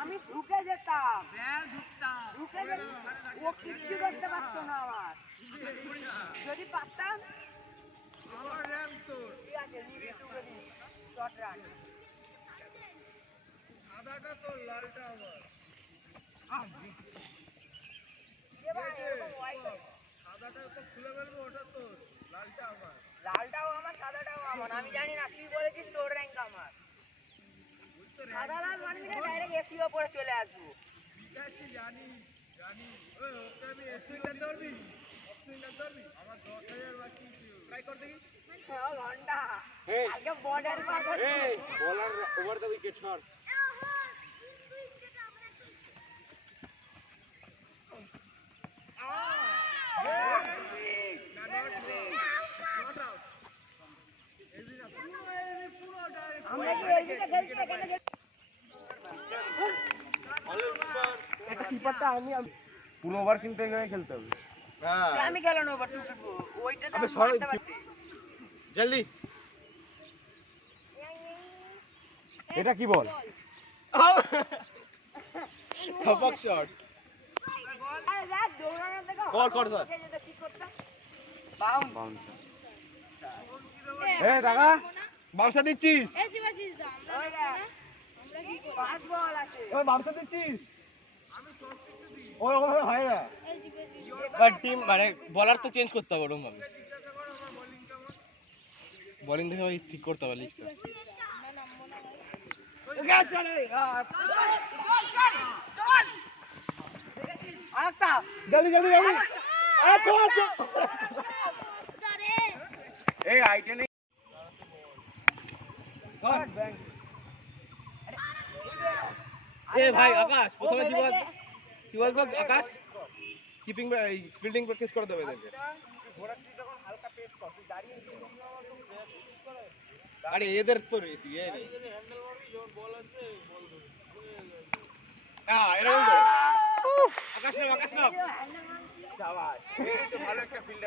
আমি ঢুকে যেতাম, ও কিচ্ছু করতে পারতো না আমার। যদি পারতাম ঠিক আছে, সাদাটা তোর, লালটা আমার। সাদাটা তো খুলে ফেলবো, ওটা তোর, লালটা আমার। লালটাও আমার, সাদাটাও আমার। আমি জানি না, তুই বলেছিস তোর র্যাঙ্ক আমার। সাদা লাল মানবি না, ডাইরেক্ট এসি ওপরে চলে আসবো। ঠিক আছে, জানি জানি। ওকে আমি এসপিটা ধরবি, অস্ট্রেলিয়া ধরবি। আমার 10,000 বাকি, ট্রাই কর দেখি। ঘন্টা আগে বর্ডার পার করতে। বলার ওভার দ্য উইকেট শট। আমরা কি এইদিকে খেলছি, এখানে এটা কিপারটা আমি পুরো ওভার কিন্তু এখানে খেলতে হবে। আমি গেল না, ওভার টুকু ওইটা আবে সরে জলদি। এটা কি বল? টপক শট। কর কর স্যার। বাউন্স। এ দাদা বাউন্স দিচ্ছিস? ওই বাউন্স দিচ্ছিস? ওই ওই হয় না। বাট টিম মানে বলার তো চেঞ্জ করতে হবে ওরকম ভাবে। বোলিং দেখে ভাই ঠিক করতে হবে লিস্টটা। জলদি জলদি জলদি। আরে কর। এই আইটে নেই। এ ভাই আকাশ প্রথমে কি বলতো আকাশ কিপিং ফিল্ডিং প্র্যাকটিস করে দেবে এদেরকে। আরে এদের তো রেসি এ নেই। এরকম করে আকাশ না শাবাশ। এই তো ভালো একটা ফিল্ডার।